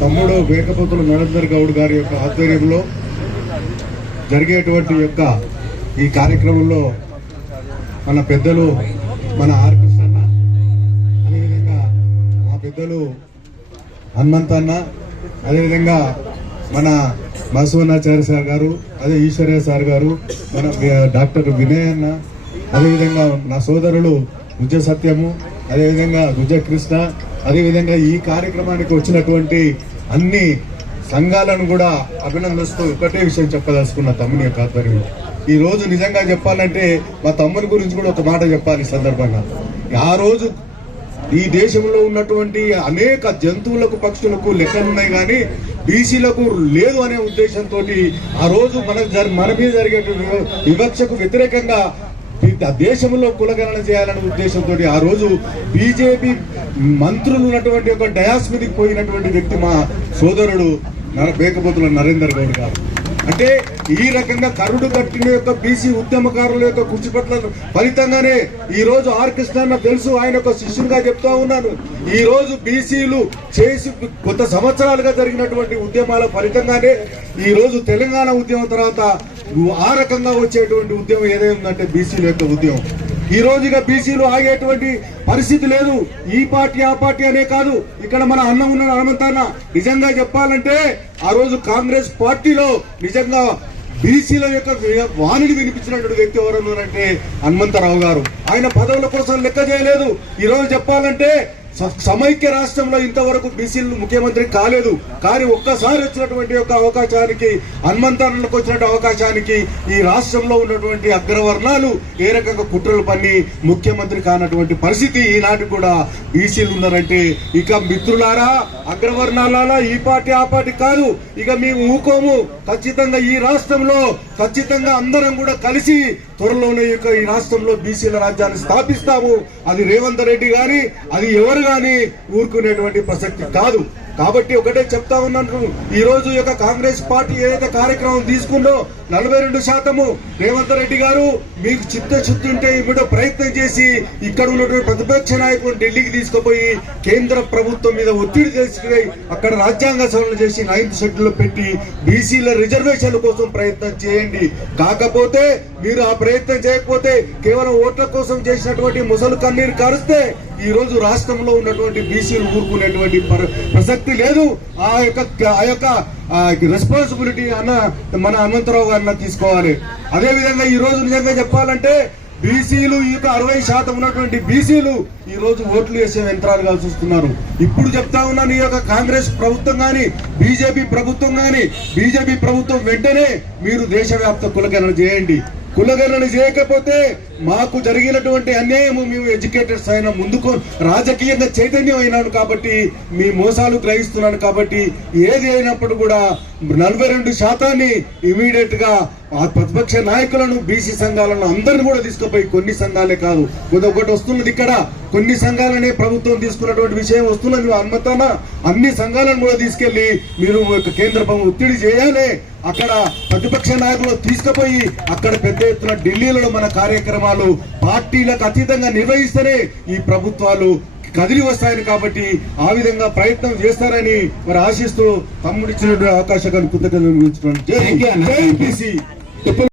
తమ్ముడు వేకపోతుల నరేందర్ గౌడ్ గారి యొక్క ఆధ్వర్యంలో జరిగేటువంటి యొక్క ఈ కార్యక్రమంలో మన పెద్దలు మన ఆర్ కృష్ణన్న, అదేవిధంగా మా పెద్దలు హనుమంతన్న, అదేవిధంగా మన మసూనాచార్య సార్ గారు, అదే ఈశ్వర్య సార్ గారు, మన డాక్టర్ వినయ్ అన్న, అదేవిధంగా నా సోదరులు గుజ్జ సత్యము, అదేవిధంగా గుజ్జ కృష్ణ, అదేవిధంగా ఈ కార్యక్రమానికి వచ్చినటువంటి అన్ని సంఘాలను కూడా అభినందిస్తూ ఒకటే విషయం చెప్పదలుచుకున్న తమ్ముని యొక్క ఆధ్వర్యంలో. ఈ రోజు నిజంగా చెప్పాలంటే మా తమ్ముని గురించి కూడా ఒక మాట చెప్పాలి సందర్భంగా. ఆ రోజు ఈ దేశంలో ఉన్నటువంటి అనేక జంతువులకు పక్షులకు లెక్కలున్నాయి కానీ బీసీలకు లేదు అనే ఉద్దేశంతో ఆ రోజు మన మీద జరిగే వివక్షకు వ్యతిరేకంగా దేశంలో కులగణన చేయాలనే ఉద్దేశంతో ఆ రోజు బీజేపీ మంత్రులు ఉన్నటువంటి ఒక డయాస్ మీదకి పోయినటువంటి వ్యక్తి మా సోదరుడు వేకపోతుల నరేందర్ గౌడ్ గారు. అంటే ఈ రకంగా కరుడు కట్టిన యొక్క బీసీ ఉద్యమకారుల యొక్క కృషి పట్ల ఫలితంగానే ఈ రోజు ఆర్ కృష్ణ తెలుసు, ఆయన ఒక శిష్యునిగా చెప్తా ఉన్నాను. ఈ రోజు బీసీలు చేసి కొంత సంవత్సరాలుగా జరిగినటువంటి ఉద్యమాల ఫలితంగానే ఈ రోజు తెలంగాణ ఉద్యమం తర్వాత ఆ రకంగా వచ్చేటువంటి ఉద్యమం ఏదైందంటే బీసీల యొక్క ఉద్యమం. ఈ రోజుగా బీసీలు ఆగేటువంటి పరిస్థితి లేదు. ఈ పార్టీ ఆ పార్టీ అనే కాదు, ఇక్కడ మన అన్నం ఉన్న హనుమంతన్న నిజంగా చెప్పాలంటే ఆ రోజు కాంగ్రెస్ పార్టీలో నిజంగా బీసీల యొక్క వాణిని వినిపించినటువంటి వ్యక్తి ఎవరన్నారంటే హనుమంతరావు గారు. ఆయన పదవుల కోసం లెక్క చేయలేదు. ఈ రోజు చెప్పాలంటే సమైక్య రాష్ట్రంలో ఇంతవరకు బీసీలు ముఖ్యమంత్రి కాలేదు, కానీ ఒక్కసారి వచ్చినటువంటి యొక్క అవకాశానికి, హనుమంతన్నకు వచ్చినటువంటి అవకాశానికి ఈ రాష్ట్రంలో ఉన్నటువంటి అగ్రవర్ణాలు ఏ రకంగా కుట్రలు పన్ని ముఖ్యమంత్రి కానటువంటి పరిస్థితి ఈనాటి కూడా బీసీలు ఉన్నారంటే ఇక మిత్రులారా, అగ్రవర్ణాల ఈ పార్టీ ఆ పార్టీ కాదు, ఇక మేము ఊకోము. ఖచ్చితంగా ఈ రాష్ట్రంలో ఖచ్చితంగా అందరం కూడా కలిసి త్వరలోనే ఈ రాష్ట్రంలో బీసీల రాజ్యాన్ని స్థాపిస్తాము. అది రేవంత్ రెడ్డి గాని అది ఎవరు గాని ఊరుకునేటువంటి ప్రసక్తి కాదు. కాబట్టి ఒకటే చెప్తా ఉన్నాను, ఈ రోజు యొక్క కాంగ్రెస్ పార్టీ ఏదైతే కార్యక్రమం తీసుకుందో 42% రేవంత్ రెడ్డి గారు మీకు చిత్తశుద్ధి ఉంటే ఇప్పుడు ప్రయత్నం చేసి ఇక్కడ ఉన్నటువంటి ప్రతిపక్ష నాయకులను ఢిల్లీకి తీసుకుపోయి కేంద్ర ప్రభుత్వం మీద ఒత్తిడి తీసుకుని అక్కడ రాజ్యాంగ సవరణ చేసి 9th షెడ్యూల్ పెట్టి బీసీల రిజర్వేషన్ల కోసం ప్రయత్నం చేయండి. కాకపోతే మీరు ఆ ప్రయత్నం చేయకపోతే కేవలం ఓట్ల కోసం చేసినటువంటి ముసలు కన్నీరు కారుస్తే ఈ రోజు రాష్ట్రంలో ఉన్నటువంటి బీసీలు ఊరుకునేటువంటి ప్రసక్తి లేదు. ఆ యొక్క రెస్పాన్సిబిలిటీ మన హనుమంతరావు గారిని తీసుకోవాలి. అదే విధంగా ఈ రోజు నిజంగా చెప్పాలంటే బీసీలు ఈ 60% ఉన్నటువంటి బీసీలు ఈ రోజు ఓట్లు వేసే యంత్రాలుగా చూస్తున్నారు. ఇప్పుడు చెప్తా ఉన్నాను, ఈ యొక్క కాంగ్రెస్ ప్రభుత్వం గాని బీజేపీ ప్రభుత్వం వెంటనే మీరు దేశవ్యాప్త కులగణన చేయండి. కులగణన చేయకపోతే మాకు జరిగినటువంటి అన్యాయము, మేము ఎడ్యుకేటెడ్స్ అయినా ముందుకు రాజకీయంగా చైతన్యం అయినాను కాబట్టి మీ మోసాలు గ్రహిస్తున్నాను కాబట్టి ఏది అయినప్పుడు కూడా 42% ఇమీడియట్ గా ఆ ప్రతిపక్ష నాయకులను బీసీ సంఘాలను అందరిని కూడా తీసుకుపోయి, కొన్ని సంఘాలే కాదు ఒకటి వస్తున్నది ఇక్కడ, కొన్ని సంఘాలనే ప్రభుత్వం తీసుకున్నటువంటి విషయం వస్తున్నది హనుమంతన్న, అన్ని సంఘాలను కూడా తీసుకెళ్లి మీరు కేంద్ర ప్రభుత్వం ఒత్తిడి చేయాలి. అక్కడ ప్రతిపక్ష నాయకులు తీసుకుపోయి అక్కడ పెద్ద ఎత్తున ఢిల్లీలో మన కార్యక్రమాలు పార్టీలకు అతీతంగా నిర్వహిస్తేనే ఈ ప్రభుత్వాలు కదిలి వస్తాయని, కాబట్టి ఆ విధంగా ప్రయత్నం చేస్తారని మరి ఆశిస్తూ తమ్ముడిచ్చినటువంటి అవకాశాన్ని కృతజ్ఞతలు.